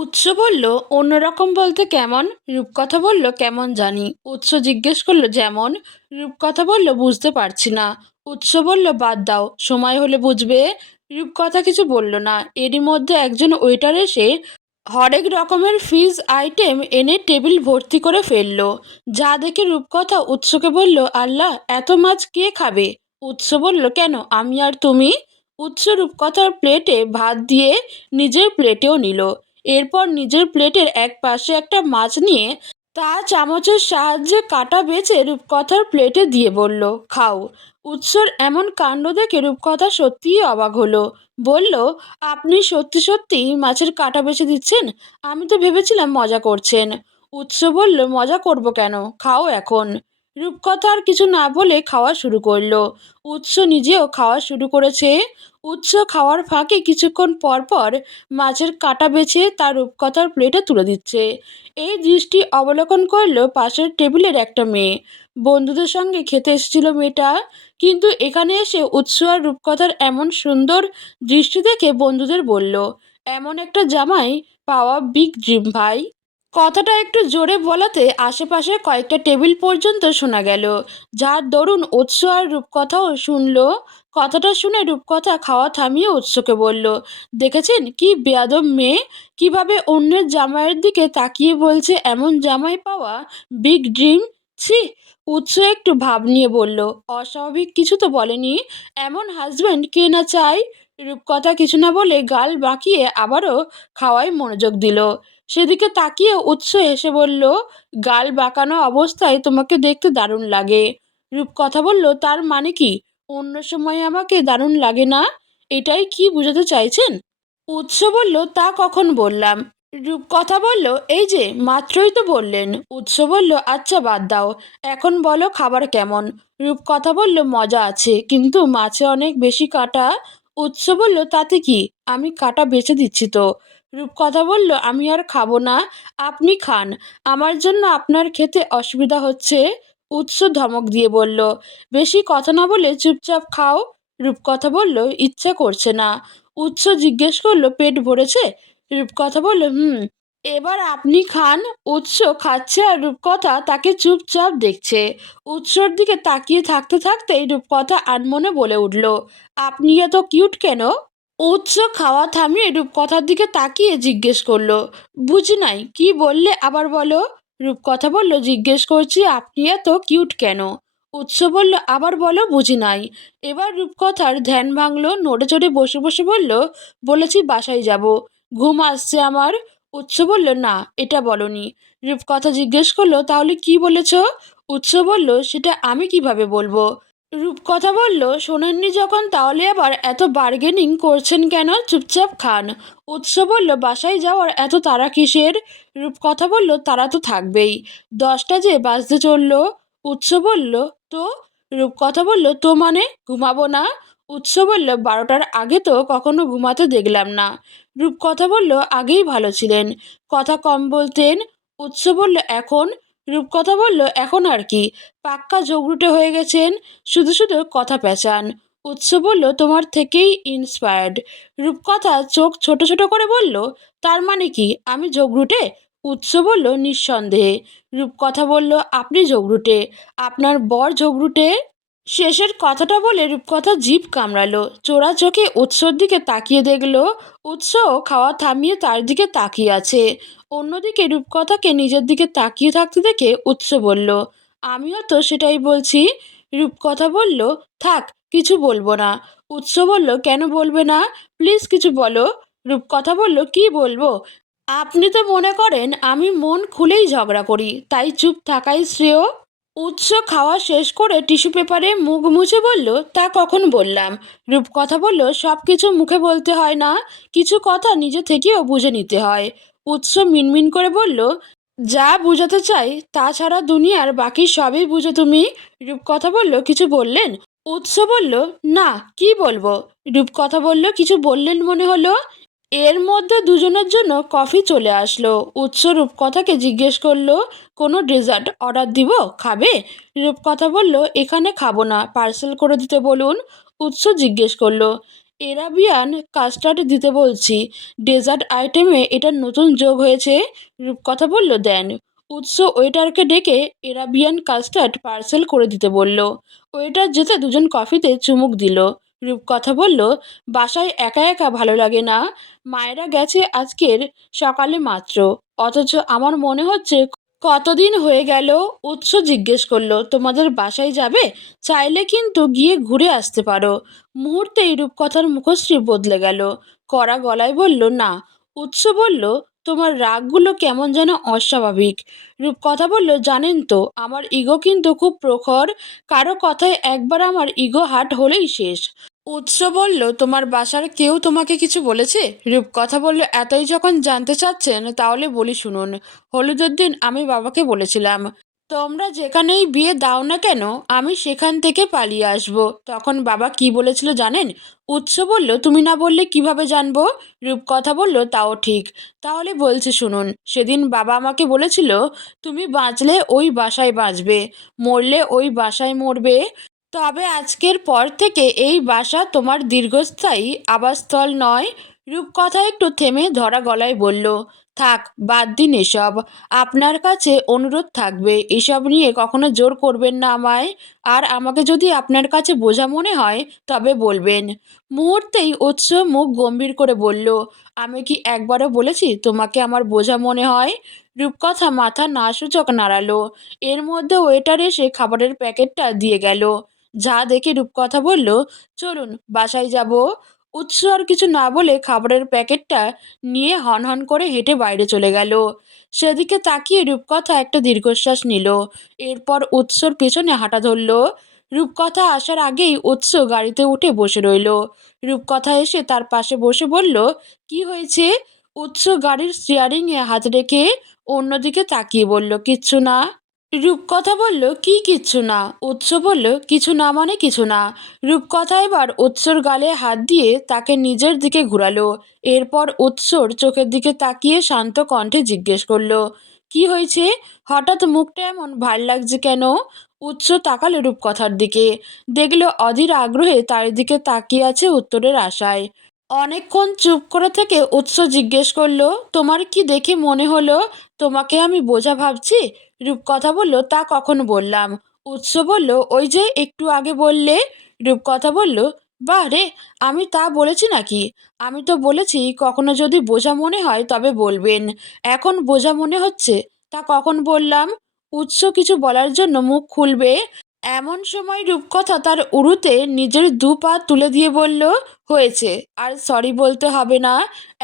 উৎস বলল, অন্যরকম বলতে কেমন? রূপকথা বলল, কেমন জানি। উৎস জিজ্ঞেস করলো, যেমন? রূপকথা বলল, বুঝতে পারছি না। উৎস বলল, বাদ দাও, সময় হলে বুঝবে। রূপকথা কিছু বলল না। এরই মধ্যে একজন ওয়েটার এসে হরেক রকমের ফিজ আইটেম এনে টেবিল ভর্তি করে ফেললো। যা দেখে রূপকথা উৎসকে বলল, আল্লাহ, এত মাছ কে খাবে? উৎস বলল, কেন, আমি আর তুমি? উৎস রূপকথার প্লেটে ভাত দিয়ে নিজের প্লেটেও নিল। এরপর নিজের প্লেটের এক পাশে একটা মাছ নিয়ে তা চামচের সাহায্যে কাটা বেছে রূপকথার প্লেটে দিয়ে বলল, খাও। উৎসর এমন কাণ্ড দেখে রূপকথা সত্যিই অবাক হলো। বলল, আপনি সত্যি সত্যি মাছের কাটা বেছে দিচ্ছেন? আমি তো ভেবেছিলাম মজা করছেন। উৎস বলল, মজা করব কেন, খাও এখন। রূপকথা আর কিছু না বলে খাওয়া শুরু করলো। উৎস নিজেও খাওয়া শুরু করেছে। উৎস খাওয়ার ফাঁকে কিছুক্ষণ পর পর মাছের কাটা বেছে তার রূপকথার প্লেটে তুলে দিচ্ছে। এই দৃষ্টি অবলোকন করল পাশের টেবিলের একটা মেয়ে। বন্ধুদের সঙ্গে খেতে এসেছিল মেয়েটা, কিন্তু এখানে এসে উৎস আর রূপকথার এমন সুন্দর দৃষ্টি দেখে বন্ধুদের বলল, এমন একটা জামাই পাওয়া বিগ ড্রিম ভাই। কথাটা একটু জোরে বলাতে আশেপাশে কয়েকটা টেবিল পর্যন্ত শোনা গেল, যার দরুন উৎস আর রূপকথাও শুনল। কথাটা শুনে রূপকথা খাওয়া থামিয়ে উৎসকে বলল, দেখেছেন কি বেয়াদব মেয়ে, কিভাবে অন্যের জামাইয়ের দিকে তাকিয়ে বলছে এমন জামাই পাওয়া বিগ ড্রিম। ছি। উৎস একটু ভাব নিয়ে বলল, অস্বাভাবিক কিছু তো বলেনি। এমন হাজবেন্ড কে না চায়? রূপকথা কিছু না বলে গাল বাঁকিয়ে আবারও খাওয়ায় মনোযোগ দিল। সেদিকে তাকিয়ে উৎস হেসে বলল, গাল বাঁকানো অবস্থায় তোমাকে দেখতে দারুণ লাগে। রূপকথা বলল, তার মানে কি? অন্য সময় আমাকে দারুণ লাগে না? এটাই কি বোঝাতে চাইছেন? উৎস বলল, তা কখন বললাম? রূপকথা বলল, এই যে মাত্রই তো বললেন। উৎস বলল, আচ্ছা বাদ দাও, এখন বলো খাবার কেমন? রূপকথা বলল, মজা আছে, কিন্তু মাছে অনেক বেশি কাঁটা। উৎস বলল, তাতে কি, আমি কাঁটা বেছে দিচ্ছি তো। রূপকথা বলল, আমি আর খাবো না, আপনি খান, আমার জন্য আপনার খেতে অসুবিধা হচ্ছে। উৎস ধমক দিয়ে বলল, বেশি কথা না বলে চুপচাপ খাও। রূপকথা বলল, ইচ্ছা করছে না। উৎস জিজ্ঞেস করলো, পেট ভরেছে? রূপকথা বলল, হুম। এবার আপনি খান। উৎস খাচ্ছে আর রূপকথা তাকে চুপচাপ দেখছে। উৎসর দিকে তাকিয়ে থাকতে থাকতেই রূপকথা আনমনে বলে উঠল, আপনি এত কিউট কেন? উৎস খাওয়া থামিয়ে রূপকথার দিকে তাকিয়ে জিজ্ঞেস করলো, বুঝি নাই, কি বললে আবার বলো। রূপকথা বলল, জিজ্ঞেস করছি আপনি এত কিউট কেন। উৎস বলল, আবার বলো, বুঝি নাই। এবার রূপকথার ধ্যান ভাঙলো, নড়ে চড়ে বসে বসে বলল, বলেছি বাসায় যাব, ঘুম আসছে আমার। উৎস বলল, না, এটা বলনি। রূপকথা জিজ্ঞেস করলো, তাহলে কি বলেছ? উৎস বলল, সেটা আমি কিভাবে বলবো। রূপকথা বলল, শোনেননি যখন তাহলে আবার এত বার্গেনিং করছেন কেন, চুপচাপ খান। উৎস বলল, বাসায় যাওয়ার এত তাড়া কিসের? রূপকথা বলল, তাড়া তো থাকবেই, 10টা যে বাজতে চললো। উৎস বলল, তো? রূপকথা বলল, তো মানে ঘুমাবো না? উৎস বলল, 12টার আগে তো কখনো ঘুমাতে দেখলাম না। রূপকথা বলল, আগেই ভালো ছিলেন, কথা কম বলতেন। উৎস বলল, এখন? রূপকথা বলল, এখন আর কি, পাক্কা ঝগড়ুটে হয়ে গেছেন, শুধু শুধু কথা পেঁচান। উৎস বলল, তোমার থেকেই ইন্সপায়ার্ড। রূপকথা চোখ ছোট ছোট করে বলল, তার মানে কি আমি ঝগড়ুটে? উৎস বলল, নিঃসন্দেহে। রূপকথা বলল, আপনি ঝগড়ুটে, আপনার বর ঝগড়ুটে। শেষের কথাটা বলে রূপকথা জিভ কামড়ালো, চোরা চোখে উৎসর দিকে তাকিয়ে দেখলো। উৎস খাওয়া থামিয়ে তার দিকে তাকিয়ে আছে। অন্যদিকে রূপকথাকে নিজের দিকে তাকিয়ে থাকতে দেখে উৎস বলল, আমিও তো সেটাই বলছি। রূপকথা বলল, থাক, কিছু বলবো না। উৎস বলল, কেন বলবে না, প্লিজ কিছু বলো। রূপকথা বলল, কি বলবো? আপনি তো মনে করেন আমি মন খুলেই ঝগড়া করি, তাই চুপ থাকাই শ্রেয়। উৎস খাওয়া শেষ করে টিস্যু পেপারে মুখ মুছে বলল, তা কখন বললাম? রূপকথা বলল, সব কিছু মুখে বলতে হয় না, কিছু কথা নিজে থেকেও বুঝে নিতে হয়। উৎস মিনমিন করে বলল, যা বুঝাতে চাই তা ছাড়া দুনিয়ার বাকি সবই বুঝো তুমি। রূপকথা বলল, কিছু বললেন? উৎস বলল, না, কি বলবো। রূপকথা বলল, কিছু বললেন মনে হলো। এর মধ্যে দুজনের জন্য কফি চলে আসলো। উৎস রূপকথাকে জিজ্ঞেস করলো, কোনো ডেজার্ট অর্ডার দিব, খাবে? রূপকথা বলল, এখানে খাবো না, পার্সেল করে দিতে বলুন। উৎস জিজ্ঞেস করলো, এরাবিয়ান কাস্টার্ড দিতে বলছি। ডেজার্ট আইটেমে এটা নতুন যোগ হয়েছে। রূপকথা বলল, দেন। উৎস ওয়েটারকে ডেকে এরাবিয়ান কাস্টার্ড পার্সেল করে দিতে বলল। ওয়েটার যেতে দুজন কফিতে চুমুক দিল। রূপকথা বলল, বাসায় একা একা ভালো লাগে না। মায়েরা গেছে আজকের সকালে মাত্র, অথচ আমার মনে হচ্ছে কতদিন হয়ে গেল। উৎস জিজ্ঞেস করলো, তোমাদের বাসায় যাবে? চাইলে কিন্তু গিয়ে ঘুরে আসতে পারো। মুহূর্তেই রূপকথার মুখশ্রী বদলে গেল। কড়া গলায় বলল, না। উৎস বলল, তোমার রাগগুলো কেমন যেন অস্বাভাবিক। রূপকথা বলল, জানেন তো আমার ইগো কিন্তু খুব প্রখর। কারো কথায় একবার আমার ইগো হার্ট হলেই শেষ। উৎস বলল, তোমার বাসার কেউ তোমাকে কিছু বলেছে? রূপকথা বলল, এতই যখন জানতে চাচ্ছেন তাহলে বলি শুনুন। হলুদের দিন আমি বাবাকে বলেছিলাম, তোমরা যেখানেই বিয়ে দাও না কেন আমি সেখান থেকে পালিয়ে আসব। তখন বাবা কি বলেছিল জানেন? উৎস বলল, তুমি না বললে কিভাবে জানবো? রূপকথা বলল, তাও ঠিক। তাহলে বলছি শুনুন। সেদিন বাবা আমাকে বলেছিল, তুমি বাঁচলে ওই বাসায় বাঁচবে, মরলে ওই বাসায় মরবে। তবে আজকের পর থেকে এই বাসা তোমার দীর্ঘস্থায়ী আবাসস্থল নয়। রূপকথা একটু থেমে ধরা গলায় বলল, থাক, বাদ দিন এসব। আপনার কাছে অনুরোধ থাকবে, এসব নিয়ে কখনো জোর করবেন না আমায়। আর আমাকে যদি আপনার কাছে বোঝা মনে হয় তবে বলবেন। মুহূর্তেই উৎস মুখ গম্ভীর করে বলল, আমি কি একবারও বলেছি তোমাকে আমার বোঝা মনে হয়? রূপকথা মাথা না সূচক নাড়ালো। এর মধ্যে ওয়েটার এসে খাবারের প্যাকেটটা দিয়ে গেল। যা দেখে রূপকথা বলল, চলুন বাসায় যাব। উৎস আর কিছু না বলে খাবারের প্যাকেটটা নিয়ে হনহন করে হেঁটে বাইরে চলে গেল। সেদিকে তাকিয়ে রূপকথা একটা দীর্ঘশ্বাস নিল। এরপর উৎসর পেছনে হাঁটা ধরল। রূপকথা আসার আগেই উৎস গাড়িতে উঠে বসে রইল। রূপকথা এসে তার পাশে বসে বলল, কি হয়েছে? উৎস গাড়ির স্টিয়ারিংয়ে হাত রেখে অন্যদিকে তাকিয়ে বলল, কিচ্ছু না। রূপকথা বলল, কি কিচ্ছু না? উৎস বলল, কিছু না মানে কিছু না। রূপকথা এবার উৎসর গালে হাত দিয়ে তাকে নিজের দিকে ঘুরালো। এরপর উৎসর চোখের দিকে তাকিয়ে শান্ত কণ্ঠে জিজ্ঞেস করলো, কি হয়েছে? হঠাৎ মুখটা এমন ভার লাগছে কেন? উৎস তাকালো রূপকথার দিকে, দেখলো অধীর আগ্রহে তার দিকে তাকিয়ে আছে উত্তরের আশায়। অনেকক্ষণ চুপ করে থেকে উৎস জিজ্ঞেস করলো, তোমার কি দেখে মনে হলো তোমাকে আমি বোঝা ভাবছি? রূপকথা বলল, তা কখন বললাম? উৎস বলল, ওই যে একটু আগে বললে। রূপকথা বলল, বাহ রে, আমি তা বলেছি নাকি? আমি তো বলেছি কখনো যদি বোঝা মনে হয় তবে বলবেন। এখন বোঝা মনে হচ্ছে, তা কখন বললাম? উৎস কিছু বলার জন্য মুখ খুলবে এমন সময় রূপকথা তার উরুতে নিজের দু পা তুলে দিয়ে বলল, হয়েছে, আর সরি বলতে হবে না।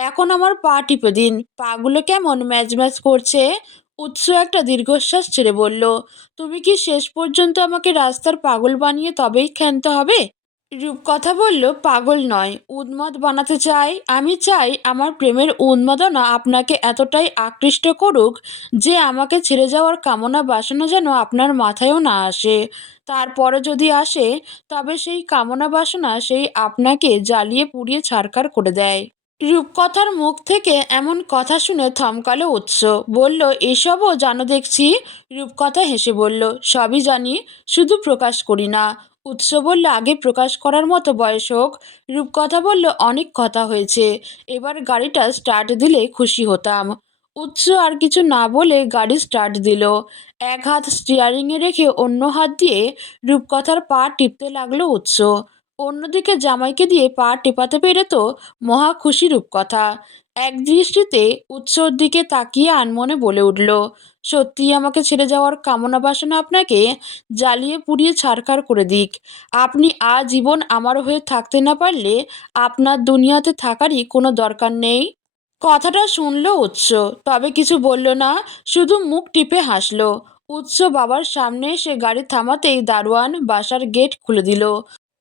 এখন আমার পা টিপে দিন, পাগুলো কেমন ম্যাজ ম্যাজ করছে। উৎস একটা দীর্ঘশ্বাস ছেড়ে বলল, তুমি কি শেষ পর্যন্ত আমাকে রাস্তার পাগল বানিয়ে তবেই ক্ষান্ত হবে? রূপকথা বলল, পাগল নয়, উন্মাদ বানাতে চাই। আমি চাই আমার প্রেমের উন্মাদনা আপনাকে এতটাই আকৃষ্ট করুক যে আমাকে ছেড়ে যাওয়ার কামনা বাসনা যেন আপনার মাথায়ও না আসে। তারপরে যদি আসে তবে সেই কামনা বাসনা সেই আপনাকে জ্বালিয়ে পুড়িয়ে ছারখার করে দেয়। রূপকথার মুখ থেকে এমন কথা শুনে থমকালো উৎস। বলল, এসবও জানো দেখছি। রূপকথা হেসে বলল, সবই জানি, শুধু প্রকাশ করি না। উৎস বলল, আগে প্রকাশ করার মতো বয়স হোক। রূপকথা বলল, অনেক কথা হয়েছে, এবার গাড়িটা স্টার্ট দিলে খুশি হতাম। উৎস আর কিছু না বলে গাড়ি স্টার্ট দিল। এক হাত স্টিয়ারিংয়ে রেখে অন্য হাত দিয়ে রূপকথার পা টিপতে লাগলো উৎস। অন্যদিকে জামাইকে দিয়ে পা টেপাতে পেরে তো মহা খুশি রূপকথা। এক দৃষ্টিতে উৎসর দিকে তাকিয়ে আনমনে বলে উঠল, সত্যিই আমাকে ছেড়ে যাওয়ার কামনা বাসনা আপনাকে জ্বালিয়ে পুড়িয়ে ছারখার করে দিক। আপনি আজীবন আমার হয়ে থাকতে না পারলে আপনার দুনিয়াতে থাকারই কোনো দরকার নেই। কথাটা শুনল উৎস, তবে কিছু বলল না, শুধু মুখ টিপে হাসল। উৎস বাবার সামনে এসে গাড়ি থামাতেই দারোয়ান বাসার গেট খুলে দিল।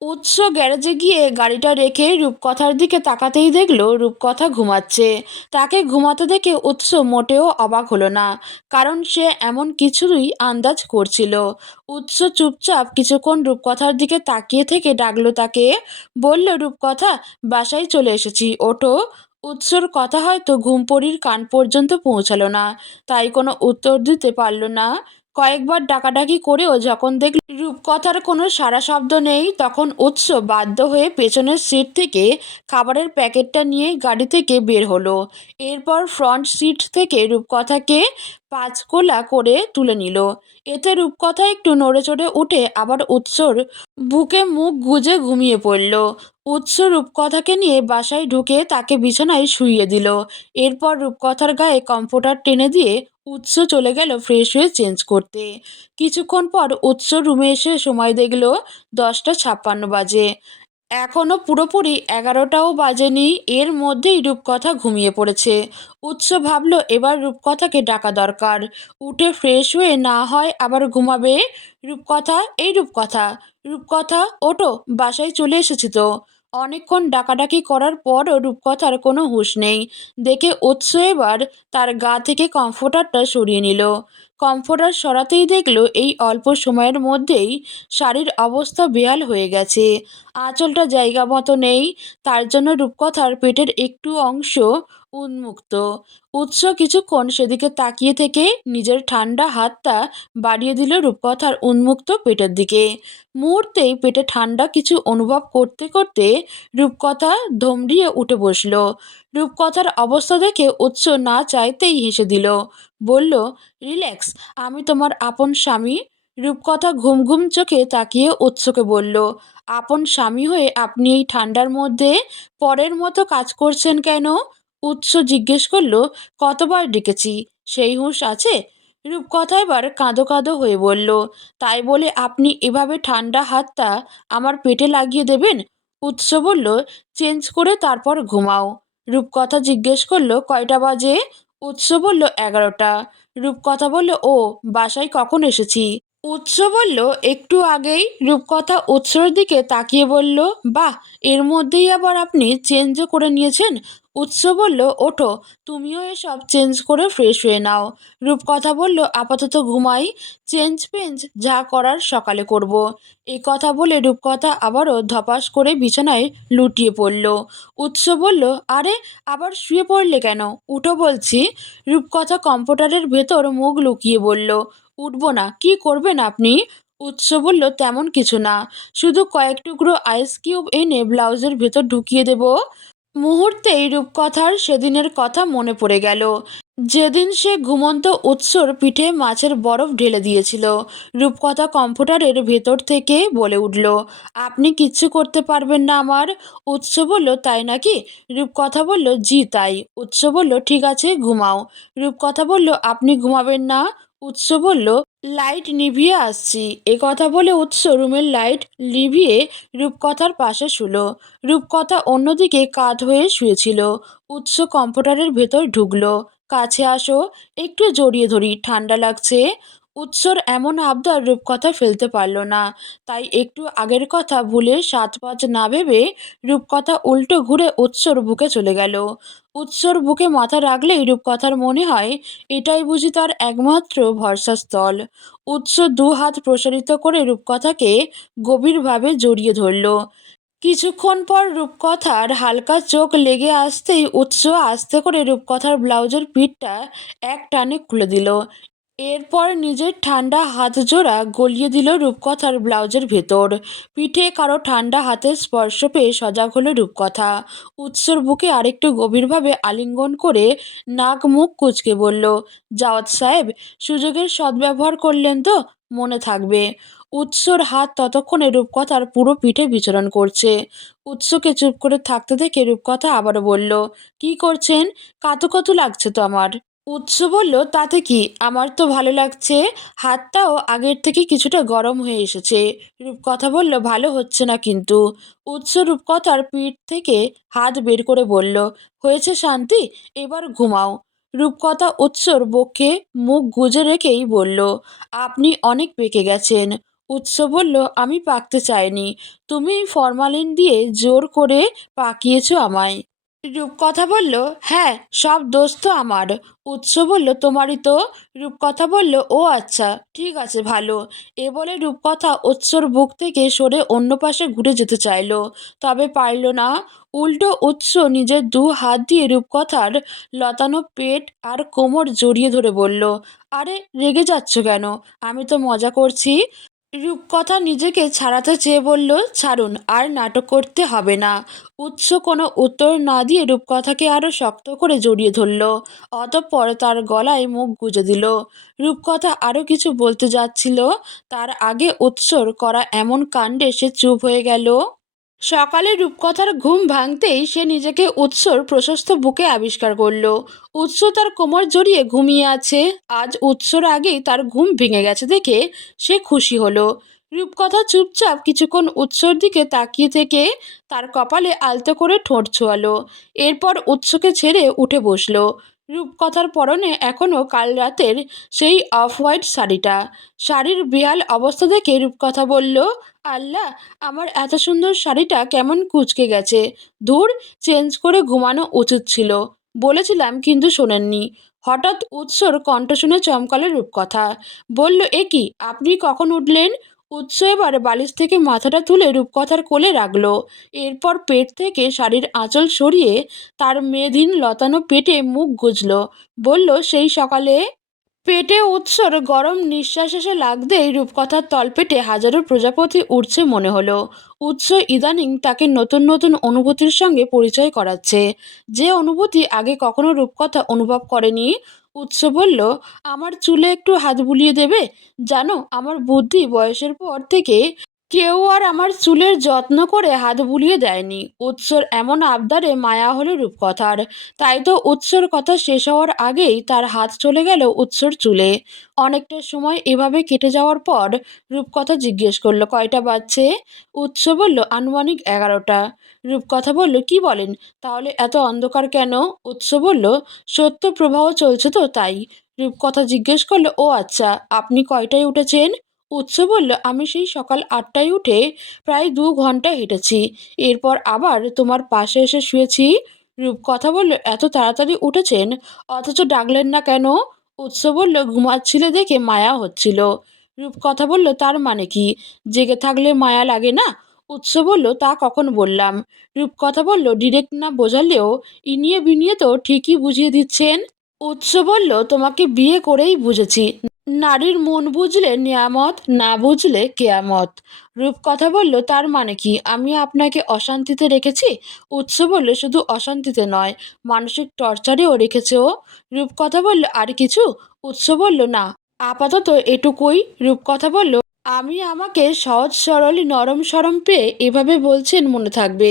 উৎস গ্যারেজে গিয়ে গাড়িটা রেখে রূপকথার দিকে তাকাতেই দেখলো রূপকথা ঘুমাচ্ছে। তাকে ঘুমাতে দেখে উৎস মোটেও অবাক হলো না, কারণ সে এমন কিছুই আন্দাজ করছিল। উৎস চুপচাপ কিছুক্ষণ রূপকথার দিকে তাকিয়ে থেকে ডাকলো তাকে, বলল, রূপকথা, বাসায় চলে এসেছি, ওঠো। উৎসর কথা হয়তো ঘুমপড়ির কান পর্যন্ত পৌঁছালো না, তাই কোনো উত্তর দিতে পারল না। কয়েকবার ডাকাডাকি করেও যখন দেখল রূপকথার কোনো সাড়া শব্দ নেই, তখন উৎস বাধ্য হয়ে পেছনের সিট থেকে খাবারের প্যাকেটটা নিয়ে গাড়ি থেকে বের হলো। এরপর ফ্রন্ট সিট থেকে রূপকথাকে পাঁচকোলা করে তুলে নিল। এতে রূপকথা একটু নড়েচড়ে উঠে আবার উৎসর বুকে মুখ গুজে ঘুমিয়ে পড়ল। উৎস রূপকথাকে নিয়ে বাসায় ঢুকে তাকে বিছানায় শুইয়ে দিল। এরপর রূপকথার গায়ে কম্ফোর্টার টেনে দিয়ে উৎস চলে গেল ফ্রেশ হয়ে চেঞ্জ করতে। কিছুক্ষণ পর উৎস রুমে এসে সময় দেখল 10টা 56 বাজে। এখনও পুরোপুরি 11টাও বাজেনি, এর মধ্যেই রূপকথা ঘুমিয়ে পড়েছে। উৎস ভাবল এবার রূপকথাকে ডাকা দরকার। উঠে ফ্রেশ হয়ে না হয় আবার ঘুমাবে। রূপকথা, এই রূপকথা, রূপকথা ওঠো, বাসায় চলে এসেছি তো। অনেকক্ষণ ডাকাডাকি করার পরও রূপকথার কোনো হুঁশ নেই দেখে উৎস এবার তার গা থেকে কমফোর্টারটা সরিয়ে নিল। কমফোর্টার সরাতেই দেখল এই অল্প সময়ের মধ্যেই শাড়ির অবস্থা বেহাল হয়ে গেছে। আঁচলটা জায়গা মতো নেই, তার জন্য রূপকথার পেটের একটু অংশ উন্মুক্ত। উৎস কিছুক্ষণ সেদিকে তাকিয়ে থেকে নিজের ঠান্ডা হাতটা বাড়িয়ে দিল রূপকথার উন্মুক্ত পেটের দিকে। মুহূর্তেই পেটে ঠান্ডা কিছু অনুভব করতে করতে রূপকথা ধমড়িয়ে উঠে বসল। রূপকথার অবস্থা দেখে উৎস না চাইতেই হেসে দিল, বলল, রিল্যাক্স, আমি তোমার আপন স্বামী। রূপকথা ঘুম ঘুম চোখে তাকিয়ে উৎসকে বলল, আপন স্বামী হয়ে আপনি এই ঠান্ডার মধ্যে পরের মতো কাজ করছেন কেন? উৎস জিজ্ঞেস করল, কতবার ডেকেছি, সেই হুঁশ আছে? রূপকথা এবার কাঁদো কাঁদো হয়ে বলল, তাই বলে আপনি এভাবে ঠান্ডা হাতটা আমার পেটে লাগিয়ে দেবেন? উৎস বলল, চেঞ্জ করে তারপর ঘুমাও। রূপকথা জিজ্ঞেস করল, কয়টা বাজে? উৎস বলল, 11টা। রূপকথা বলল, ও, বাসায় কখন এসেছি? উৎস বলল, একটু আগেই। রূপকথা উৎসর দিকে তাকিয়ে বলল, বাহ, এর মধ্যেই আবার আপনি চেঞ্জও করে নিয়েছেন। উৎস বলল, ওঠো, তুমিও এসব চেঞ্জ করে ফ্রেশ হয়ে নাও। রূপকথা বলল, আপাতত ঘুমাই, চেঞ্জ পেঞ্জ যা করার সকালে করব। এই কথা বলে রূপকথা আবারও ধপাস করে বিছানায় লুটিয়ে পড়ল। উৎস বলল, আরে, আবার শুয়ে পড়লে কেন? উঠো বলছি। রূপকথা কম্পিউটারের ভেতর মুখ লুকিয়ে বলল, উঠব না, কি করবেন আপনি? উৎস বলল, তেমন কিছু না, শুধু কয়েক টুকরো আইস কিউব এনে ব্লাউজের ভেতর ঢুকিয়ে দেব। মুহূর্তেই রূপকথার সেদিনের কথা মনে পড়ে গেল, যেদিন সে ঘুমন্ত উৎসর পিঠে মাছের বরফ ঢেলে দিয়েছিল। রূপকথা কম্পিউটারের ভেতর থেকে বলে উঠল, আপনি কিচ্ছু করতে পারবেন না আমার। উৎস বলল, তাই নাকি? রূপকথা বলল, জি তাই। উৎস বলল, ঠিক আছে, ঘুমাও। রূপকথা বলল, আপনি ঘুমাবেন না? উৎস বলল, লাইট নিভিয়ে আসছি। এ কথা বলে উৎস রুমের লাইট নিভিয়ে রূপকথার পাশে শুলো। রূপকথা অন্যদিকে কাত হয়ে শুয়েছিল। উৎস কম্পিউটারের ভেতর ঢুকলো। কাছে আসো, একটু জড়িয়ে ধরি, ঠান্ডা লাগছে। উৎসর এমন আবদার রূপকথা ফেলতে পারল না, তাই একটু আগের কথা ভুলে সাত পাঁচ না ভেবে রূপকথা উল্টো ঘুরে উৎসর বুকে চলে গেল। উৎসর বুকে মাথা রাখলেই রূপকথার মনে হয় এটাই বুঝি তার একমাত্র ভরসাস্থল। উৎস দু হাত প্রসারিত করে রূপকথাকে গভীরভাবে জড়িয়ে ধরল। কিছুক্ষণ পর রূপকথার হালকা চোখ লেগে আসতেই উৎস আস্তে করে রূপকথার ব্লাউজের পিঠটা এক টানে খুলে দিল। এরপর নিজের ঠান্ডা হাত জোড়া গলিয়ে দিল রূপকথার ব্লাউজের ভেতর। পিঠে কারো ঠান্ডা হাতের স্পর্শ পেয়ে সজাগ হলো রূপকথা। উৎসর বুকে আরেকটু গভীরভাবে আলিঙ্গন করে নাক মুখ কুঁচকে বলল, জাওয়াত সাহেব, সুযোগের সদ্ব্যবহার করলেন তো, মনে থাকবে। উৎসর হাত ততক্ষণে রূপকথার পুরো পিঠে বিচরণ করছে। উৎসকে চুপ করে থাকতে দেখে রূপকথা আবারও বলল, কি করছেন? কাতু কাতু লাগছে তো আমার। উৎস বলল, তাতে কি, আমার তো ভালো লাগছে। হাতটাও আগের থেকে কিছুটা গরম হয়ে এসেছে। রূপকথা বলল, ভালো হচ্ছে না কিন্তু। উৎস রূপকথার পিঠ থেকে হাত বের করে বলল, হয়েছে শান্তি, এবার ঘুমাও। রূপকথা উৎসর বক্ষে মুখ গুজে রেখেই বলল, আপনি অনেক পেকে গেছেন। উৎস বলল, আমি পাকতে চাইনি, তুমি ফরমালিন দিয়ে জোর করে পাকিয়েছ আমায়। রূপকথা বলল, হ্যাঁ, সব দোষ তো আমার। উৎস বলল, তোমারই তো। রূপকথা বলল, ও আচ্ছা, ঠিক আছে, ভালো। এ বলে রূপকথা উৎসর বুক থেকে সরে অন্য পাশে ঘুরে যেতে চাইল, তবে পারল না। উল্টো উৎস নিজের দু হাত দিয়ে রূপকথার লতানো পেট আর কোমর জড়িয়ে ধরে বলল, আরে, রেগে যাচ্ছ কেন? আমি তো মজা করছি। রূপকথা নিজেকে ছাড়াতে চেয়ে বলল, ছাড়ুন, আর নাটক করতে হবে না। উৎস কোনো উত্তর না দিয়ে রূপকথাকে আরো শক্ত করে জড়িয়ে ধরল। অতঃপর তার গলায় মুখ গুজে দিল। রূপকথা আরো কিছু বলতে যাচ্ছিল, তার আগে উৎসর করা এমন কাণ্ডে সে চুপ হয়ে গেল। সকালে রূপকথার ঘুম ভাঙতেই সে নিজেকে উৎসর প্রশস্ত বুকে আবিষ্কার করল। উৎস তার কোমর জড়িয়ে ঘুমিয়ে আছে। আজ উৎসর আগেই তার ঘুম ভেঙে গেছে দেখে সে খুশি হলো। রূপকথা চুপচাপ কিছুক্ষণ উৎসর দিকে তাকিয়ে থেকে তার কপালে আলতো করে ঠোঁট ছোঁয়ালো। এরপর উৎসকে ছেড়ে উঠে বসলো। রূপকথার পরনে এখনও কাল রাতের সেই অফ হোয়াইট শাড়িটা। শাড়ির বেহাল অবস্থা দেখে রূপকথা বলল, আল্লাহ, আমার এত সুন্দর শাড়িটা কেমন কুঁচকে গেছে। ধুর, চেঞ্জ করে ঘুমানো উচিত ছিল। বলেছিলাম, কিন্তু শোনেননি। হঠাৎ উৎসর কণ্ঠ শুনে চমকালো রূপকথা। বলল, এ কি, আপনি কখন উঠলেন? উৎস এবার বালিশ থেকে মাথাটা তুলে রূপকথার কোলে রাখলো। এরপর পেট থেকে শাড়ির আঁচল সরিয়ে তার মেয়েদিন লতানো পেটে মুখ গুজল। বলল, সেই সকালে। পেটে উৎসর গরম নিঃশ্বাস এসে লাগতেই রূপকথার তলপেটে হাজারো প্রজাপতি উড়ছে মনে হলো। উৎস ইদানিং তাকে নতুন নতুন অনুভূতির সঙ্গে পরিচয় করাচ্ছে, যে অনুভূতি আগে কখনো রূপকথা অনুভব করেনি। উৎস বলল, আমার চুলে একটু হাত বুলিয়ে দেবে? জানো, আমার বুদ্ধি বয়সের পর থেকে কেউ আর আমার চুলের যত্ন করে হাত বুলিয়ে দেয়নি। উৎসর এমন আবদারে মায়া হলো রূপকথার। তাই তো উৎসর কথা শেষ হওয়ার আগেই তার হাত চলে গেল উৎসর চুলে। অনেকটা সময় এভাবে কেটে যাওয়ার পর রূপকথা জিজ্ঞেস করলো, কয়টা বাজছে? উৎস বলল, আনুমানিক 11টা। রূপকথা বলল, কি বলেন? তাহলে এত অন্ধকার কেন? উৎস বলল, সত্য প্রবাহ চলছে তো তাই। রূপকথা জিজ্ঞেস করলো, ও আচ্ছা, আপনি কয়টায় উঠেছেন? উৎস বলল, আমি সেই সকাল 8টায় উঠে প্রায় 2 ঘন্টা হেঁটেছি। এরপর আবার তোমার পাশে এসে শুয়েছি। রূপকথা বলল, এত তাড়াতাড়ি উঠেছেন, অথচ ডাকলেন না কেন? উৎস বলল, ঘুমাচ্ছিলে দেখে মায়া হচ্ছিল। রূপকথা বলল, তার মানে কি, জেগে থাকলে মায়া লাগে না? উৎস বলল, তা কখন বললাম? রূপকথা বলল, ডিরেক্ট না বোঝালেও ইনিয়ে বিনিয়ে তো ঠিকই বুঝিয়ে দিচ্ছেন। উৎস বলল, তোমাকে বিয়ে করেই বুঝেছি। নারীর মন বুঝলে নেয়ামত, না বুঝলে কেয়ামত। রূপকথা বলল, তার মানে কি, আমি আপনাকে অশান্তিতে রেখেছি? উৎস বলল, শুধু অশান্তিতে নয়, মানসিক টর্চারেও রেখেছে ও। রূপকথা বলল, আর কিছু? উৎস বলল, না, আপাতত এটুকুই। রূপকথা বলল, আমি আমাকে সহজ সরল নরম সরম পেয়ে এভাবে বলছেন মনে থাকবে।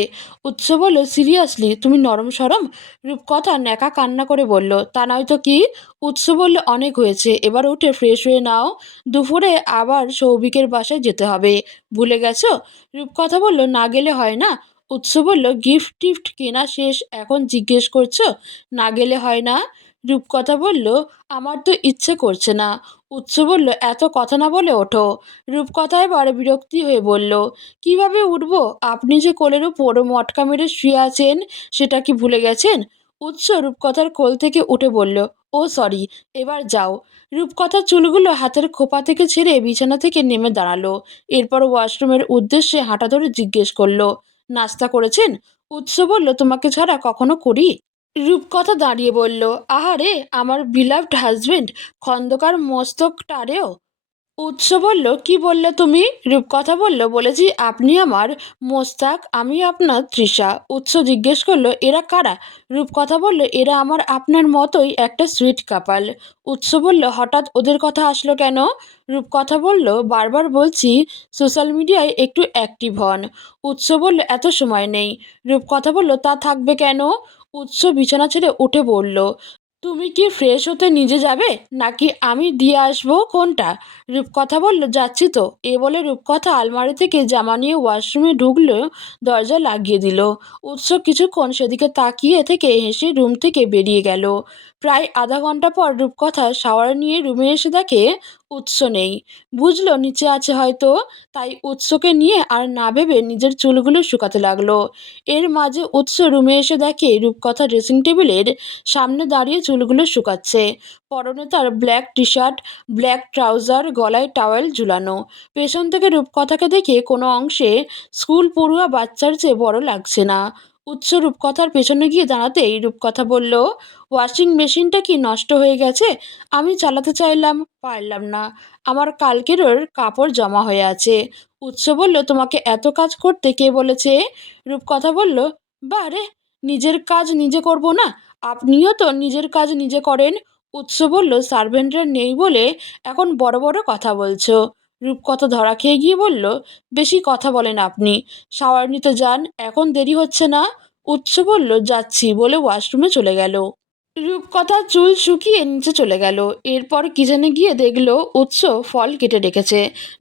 উৎস বলল, সিরিয়াসলি তুমি নরম সরম? রূপকথা ন্যাকা কান্না করে বলল, তা নয় তো কি। উৎস বলল, অনেক হয়েছে, এবার উঠে ফ্রেশ হয়ে নাও। দুপুরে আবার সৌভিকের বাসায় যেতে হবে, ভুলে গেছো? রূপকথা বলল, না গেলে হয় না? উৎস বলল, গিফট টিফট কেনা শেষ, এখন জিজ্ঞেস করছো না গেলে হয় না? রূপকথা বলল, আমার তো ইচ্ছে করছে না। উৎস বলল, এত কথা না বলে ওঠো। রূপকথা এবার বিরক্তি হয়ে বলল, কিভাবে উঠবো? আপনি যে কোলের উপর মটকা মেরে শুয়ে আছেন, সেটা কি ভুলে গেছেন? উৎস রূপকথার কোল থেকে উঠে বলল, ও সরি, এবার যাও। রূপকথার চুলগুলো হাতের খোপা থেকে ছেড়ে বিছানা থেকে নেমে দাঁড়ালো। এরপর ওয়াশরুমের উদ্দেশ্যে হাঁটা ধরে জিজ্ঞেস করলো, নাস্তা করেছেন? উৎস বলল, তোমাকে ছাড়া কখনো করি? রূপকথা দাঁড়িয়ে বলল, আহারে, আমার বিলাভড হাজবেন্ড, খন্দকার মস্তকটারেও। উৎস বলল, কি বললে তুমি? রূপকথা বলল, বলেছি আপনি আমার মোস্তাক, আমি আপনার তৃষা। উৎস জিজ্ঞেস করলো, এরা কারা? রূপকথা বলল, এরা আমার আপনার মতোই একটা সুইট কাপাল। উৎস বলল, হঠাৎ ওদের কথা আসলো কেন? রূপকথা বলল, বারবার বলছি সোশ্যাল মিডিয়ায় একটু অ্যাক্টিভ হন। উৎস বলল, এত সময় নেই। রূপকথা বলল, তা থাকবে কেন? উৎস বিছানা ছেড়ে উঠে বলল, তুমি কি ফ্রেশ হতে নিজে যাবে নাকি আমি দিয়ে আসবো, কোনটা? রূপকথা বলল, যাচ্ছি তো। এ বলে রূপকথা আলমারি থেকে জামা নিয়ে ওয়াশরুমে ঢুকলো, দরজা লাগিয়ে দিল। উৎস কিছুক্ষণ সেদিকে তাকিয়ে থেকে হেসে রুম থেকে বেরিয়ে গেল। প্রায় আধা ঘন্টা পর রূপকথা শাওয়ার নিয়ে রুমে এসে দেখে উৎস নেই। বুঝলো নিচে আছে হয়তো, তাই উৎসকে নিয়ে আর না ভেবে নিজের চুলগুলো শুকাতে লাগলো। এর মাঝে উৎস রুমে এসে দেখে রূপকথা ড্রেসিং টেবিলের সামনে দাঁড়িয়ে চুলগুলো শুকাচ্ছে। পরনে তার black T shirt, black trouser, গলায় টাওয়েল ঝুলানো। পেছন থেকে রূপকথাকে দেখে কোনো অংশে স্কুল পড়ুয়া বাচ্চার চেয়ে বড় লাগছে না। উৎস রূপকথার পেছনে গিয়ে দাঁড়াতেই রূপকথা বলল, ওয়াশিং মেশিনটা কি নষ্ট হয়ে গেছে? আমি চালাতে চাইলাম, পারলাম না। আমার কালকেরও কাপড় জমা হয়ে আছে। উৎস বলল, তোমাকে এত কাজ করতে কে বলেছে? রূপকথা বলল, বারে, নিজের কাজ নিজে করব না? আপনিও তো নিজের কাজ নিজে করেন। উৎস বলল, সার্ভেন্টরা নেই বলে এখন বড় বড় কথা বলছো। রূপকথা ধরা খেয়ে গিয়ে বলল, বেশি কথা বলেন আপনি। শাওয়ার নিতে যান, এখন দেরি হচ্ছে না? উৎস বলল, যাচ্ছি বলে ওয়াশরুমে চলে গেল। রূপকথা চুল শুকিয়ে নিচে চলে গেল। এরপর কিচেনে গিয়ে দেখলো উৎস ফল কেটে রেখেছে,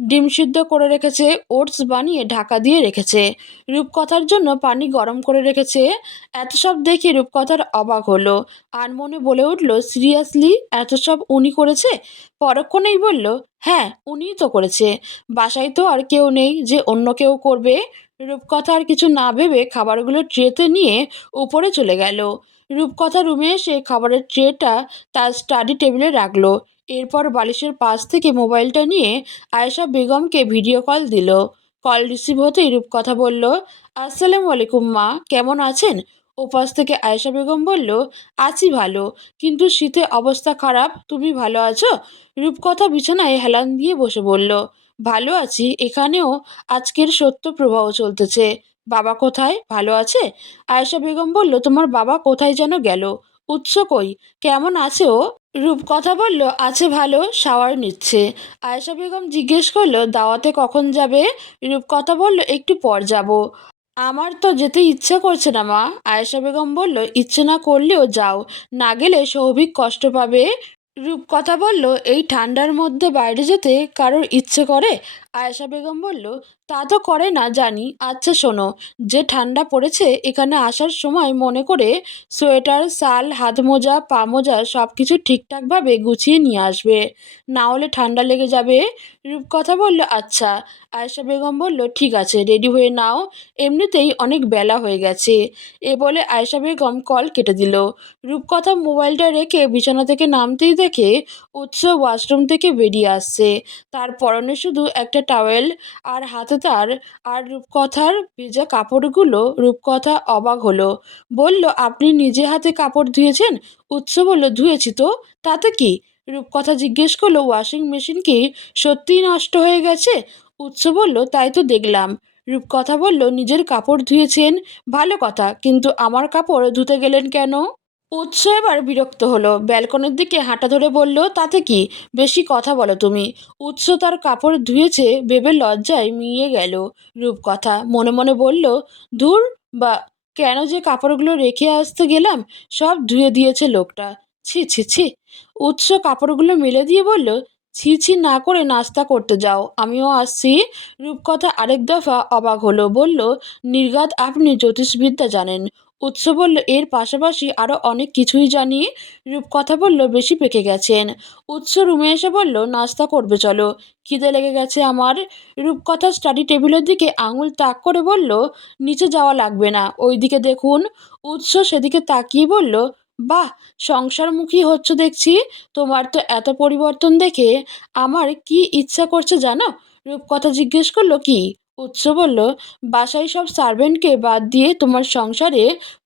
ডিম সিদ্ধ করে রেখেছে, ওটস বানিয়ে ঢাকা দিয়ে রেখেছে, রূপকথার জন্য পানি গরম করে রেখেছে। এত সব দেখে রূপকথার অবাক হলো, আর মনে বলে উঠল, সিরিয়াসলি এত সব উনি করেছে? পরক্ষণেই বলল, হ্যাঁ উনিই তো করেছে। বাসায় তো আর কেউ নেই যে অন্য কেউ করবে। রূপকথা আর কিছু না ভেবে খাবারগুলো ট্রেতে নিয়ে উপরে চলে গেল। রূপকথা রুমে এসে খাবারের ট্রেটা তার স্টাডি টেবিলে রাখলো। এরপর বালিশের পাশ থেকে মোবাইলটা নিয়ে আয়েশা বেগমকে ভিডিও কল দিল। কল রিসিভ হতেই রূপকথা বলল, আসসালামু আলাইকুম মা, কেমন আছেন? ওপাশ থেকে আয়েশা বেগম বলল, আছি ভালো, কিন্তু শীতে অবস্থা খারাপ। তুমি ভালো আছো? রূপকথা বিছানায় হেলান দিয়ে বসে বলল, ভালো আছি, এখানেও আজকের সত্য প্রবাহ চলতেছে। বাবা কোথায়, ভালো আছে? আয়েশা বেগম বলল, তোমার বাবা কোথায় যেন গেল। উৎস কই, কেমন আছে ও? রূপকথা বলল, আছে ভালো, শাওয়ার নিচ্ছে। আয়েশা বেগম জিজ্ঞেস করলো, দাওয়াতে কখন যাবে? রূপকথা বলল, একটু পর যাব। আমার তো যেতে ইচ্ছা করছে না মা। আয়েশা বেগম বলল, ইচ্ছে না করলেও যাও, না গেলে সৌভিক কষ্ট পাবে। রূপকথা বলল, এই ঠান্ডার মধ্যে বাইরে যেতে কারোর ইচ্ছে করে? আয়েশা বেগম বলল, তা তো করে না জানি। আচ্ছা শোনো, যে ঠান্ডা পড়েছে, এখানে আসার সময় মনে করে সোয়েটার, শাল, হাত মোজা, পা মোজা সব কিছু ঠিকঠাকভাবে গুছিয়ে নিয়ে আসবে, না হলে ঠান্ডা লেগে যাবে। রূপকথা বলল, আচ্ছা। আয়েশা বেগম বলল, ঠিক আছে, রেডি হয়ে নাও, এমনিতেই অনেক বেলা হয়ে গেছে। এ বলে আয়েশা বেগম কল কেটে দিল। রূপকথা মোবাইলটা রেখে বিছানা থেকে নামতেই দেখে উৎস ওয়াশরুম থেকে বেরিয়ে আসছে। তার পরনে শুধু একটা টাওয়েল, আর হাতে তার আর রূপকথার ভেজা কাপড়গুলো। রূপকথা অবাক হলো, বলল, আপনি নিজে হাতে কাপড় ধুয়েছেন? উৎস বলল, ধুয়েছি তো, তাতে কি? রূপকথা জিজ্ঞেস করলো, ওয়াশিং মেশিন কি সত্যিই নষ্ট হয়ে গেছে? উৎস বলল, তাই তো দেখলাম। রূপকথা বলল, নিজের কাপড় ধুয়েছেন, ভালো কথা, কিন্তু আমার কাপড় ধুতে গেলেন কেন? উৎস এবার বিরক্ত হলো, ব্যালকনির দিকে হাঁটা ধরে বলল, তাতে কি, বেশি কথা বলো তুমি। উৎস তার কাপড় ধুয়েছে ভেবে লজ্জায় মিইয়ে গেল। রূপকথা মনে মনে বলল, ধুর, বা কেন যে কাপড়গুলো রেখে আসতে গেলাম, সব ধুয়ে দিয়েছে লোকটা। ছি ছি ছি। উৎস কাপড়গুলো মেলে দিয়ে বলল, ছি ছি না করে নাস্তা করতে যাও, আমিও আসছি। রূপকথা আরেক দফা অবাক হলো, বলল, নির্ঘাত আপনি জ্যোতিষবিদ্যা জানেন। উৎস বলল, এর পাশাপাশি আরও অনেক কিছুই জানি। রূপকথা বলল, বেশি পেকে গেছেন। উৎস রুমে এসে বলল, নাস্তা করবে চলো, খিদে লেগে গেছে আমার। রূপকথা স্টাডি টেবিলের দিকে আঙুল তাক করে বলল, নিচে যাওয়া লাগবে না, ওই দিকে দেখুন। উৎস সেদিকে তাকিয়ে বলল, বাহ, সংসারমুখী হচ্ছ দেখছি। তোমার তো এত পরিবর্তন দেখে আমার কি ইচ্ছা করছে জানো? রূপকথা জিজ্ঞেস করলো, কি? উৎস বলল, বাসায় সব সার্ভেন্টকে বাদ দিয়ে তোমার সংসারে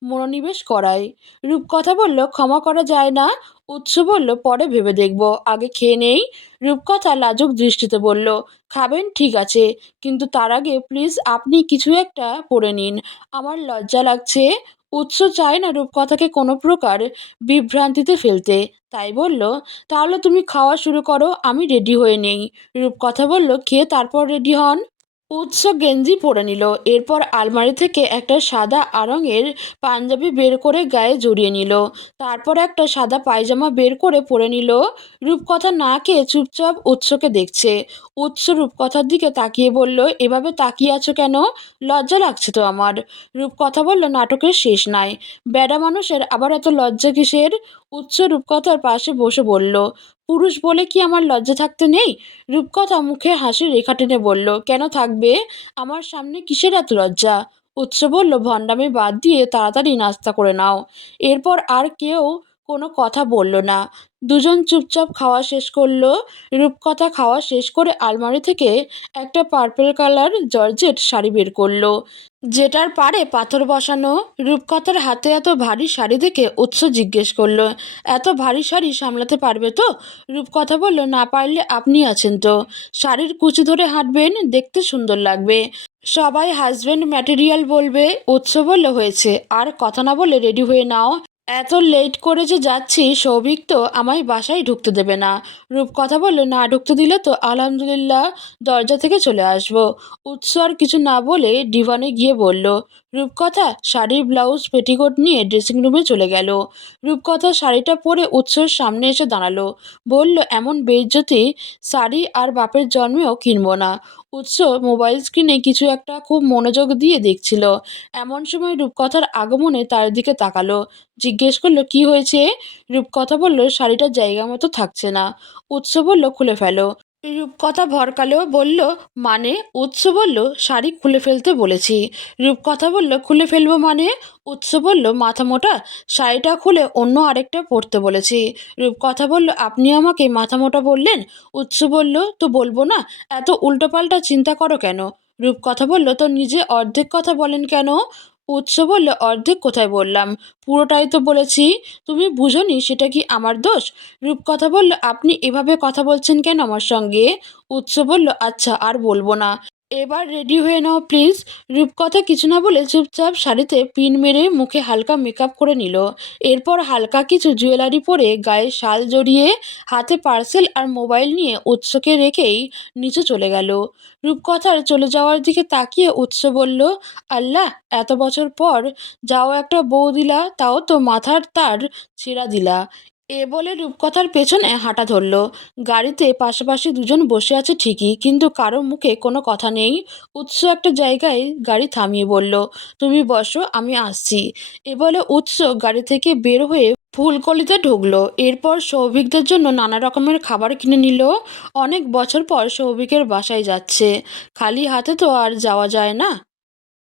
মনোনিবেশ করাই। রূপকথা বলল, ক্ষমা করা যায় না। উৎস বলল, পরে ভেবে দেখব, আগে খেয়ে নেই। রূপকথা লাজুক দৃষ্টিতে বলল, খাবেন ঠিক আছে, কিন্তু তার আগে প্লিজ আপনি কিছু একটা পরে নিন, আমার লজ্জা লাগছে। উৎস চায় না রূপকথাকে কোনো প্রকার বিভ্রান্তিতে ফেলতে, তাই বলল, তাহলে তুমি খাওয়া শুরু করো, আমি রেডি হয়ে নেই। রূপকথা বলল, খেয়ে তারপর রেডি হন। উৎস গেঞ্জি পরে নিল। এরপর আলমারি থেকে একটা সাদা আড়ঙের পাঞ্জাবি বের করে গায়ে জড়িয়ে নিল। তারপর একটা সাদা পায়জামা বের করে পরে নিল। রূপকথা না খেয়ে চুপচাপ উৎসকে দেখছে। উৎস রূপকথার দিকে তাকিয়ে বলল, এভাবে তাকিয়ে আছো কেন? লজ্জা লাগছে তো আমার। রূপকথা বলল, নাটকের শেষ নাই। বেডা মানুষের আবার এত লজ্জা কিসের? উৎস রূপকথার পাশে বসে বলল, পুরুষ বলে কি আমার লজ্জা থাকতে নেই? রূপকথা মুখে হাসির রেখা টেনে বলল, কেন থাকবে? আমার সামনে কিসের এত লজ্জা? উৎস বলল, ভণ্ডামি বাদ দিয়ে তাড়াতাড়ি নাস্তা করে নাও। এরপর আর কেউ কোনো কথা বলল না। দুজন চুপচাপ খাওয়া শেষ করলো। রূপকথা খাওয়া শেষ করে আলমারি থেকে একটা পার্পল কালার জর্জেট শাড়ি বের করলো, যেটার পাড়ে পাথর বসানো। রূপকথার হাতে এত ভারী শাড়ি দেখে উৎস জিজ্ঞেস করলো, এত ভারী শাড়ি সামলাতে পারবে তো? রূপকথা বলল, না পারলে আপনি আছেন তো, শাড়ির কুচি ধরে হাঁটবেন, দেখতে সুন্দর লাগবে। সবাই হাজবেন্ড ম্যাটেরিয়াল বলবে। উৎস বলল, হয়েছে, আর কথা না বলে রেডি হয়ে নাও। এত লেট করে যে যাচ্ছি, সৌভিক তো আমায় বাসায় ঢুকতে দেবে না। রূপকথা বলল, না ঢুকতে দিলে তো আলহামদুলিল্লাহ, দরজা থেকে চলে আসবো। উৎস আর কিছু না বলে ডিভানে গিয়ে বলল। রূপকথা শাড়ির ব্লাউজ পেটিকোট নিয়ে ড্রেসিং রুমে চলে গেল। রূপকথা শাড়িটা পরে উৎসর সামনে এসে দাঁড়ালো। বলল, এমন বেইজ্জতি শাড়ি আর বাপের জন্মেও কিনবো না। উৎস মোবাইল স্ক্রিনে কিছু একটা খুব মনোযোগ দিয়ে দেখছিল। এমন সময় রূপকথার আগমনে তার দিকে তাকালো। জিজ্ঞেস করলো, কি হয়েছে? রূপকথা বলল, শাড়িটা জায়গা মতো থাকছে না। উৎস বলল, খুলে ফেলো। রূপকথা ভরকালেও বলল, মানে? উৎস বলল, শাড়ি খুলে ফেলতে বলেছি। রূপকথা বলল, খুলে ফেলবো মানে? উৎস বলল, মাথা মোটা, শাড়িটা খুলে অন্য আরেকটা পরতে বলেছি। রূপকথা বলল, আপনি আমাকে মাথা মোটা বললেন? উৎস বলল, তো বলবো না, এত উল্টোপাল্টা চিন্তা করো কেন? রূপকথা বলল, তো নিজে অর্ধেক কথা বলেন কেন? উৎস বলল, অর্ধেক কোথায় বললাম, পুরোটাই তো বলেছি। তুমি বুঝোনি সেটা কি আমার দোষ? রূপকথা বলল, আপনি এভাবে কথা বলছেন কেন আমার সঙ্গে? উৎস বলল, আচ্ছা আর বলবো না, এবার রেডি হয়ে নাও প্লিজ। রূপকথা কিছু না বলে চুপচাপ শাড়িতে পিন মেরে মুখে হালকা মেকআপ করে নিল। এরপর হালকা কিছু জুয়েলারি পরে গায়ে শাল জড়িয়ে হাতে পার্সেল আর মোবাইল নিয়ে উৎসকে রেখেই নিচে চলে গেল। রূপকথার চলে যাওয়ার দিকে তাকিয়ে উৎস বলল, আল্লাহ, এত বছর পর যাও একটা বউ দিলা, তাও তো মাথার তার ছেঁড়া দিলা। এ বলে রূপকথার পেছনে হাঁটা ধরল। গাড়িতে পাশাপাশি দুজন বসে আছে ঠিকই, কিন্তু কারো মুখে কোনো কথা নেই। উৎস একটা জায়গায় গাড়ি থামিয়ে বলল, তুমি বসো, আমি আসছি। এ বলে উৎস গাড়ি থেকে বের হয়ে ফুলকলিতে ঢুকলো। এরপর সৌভিকদের জন্য নানা রকমের খাবার কিনে নিল। অনেক বছর পর সৌভিকের বাসায় যাচ্ছে, খালি হাতে তো আর যাওয়া যায় না।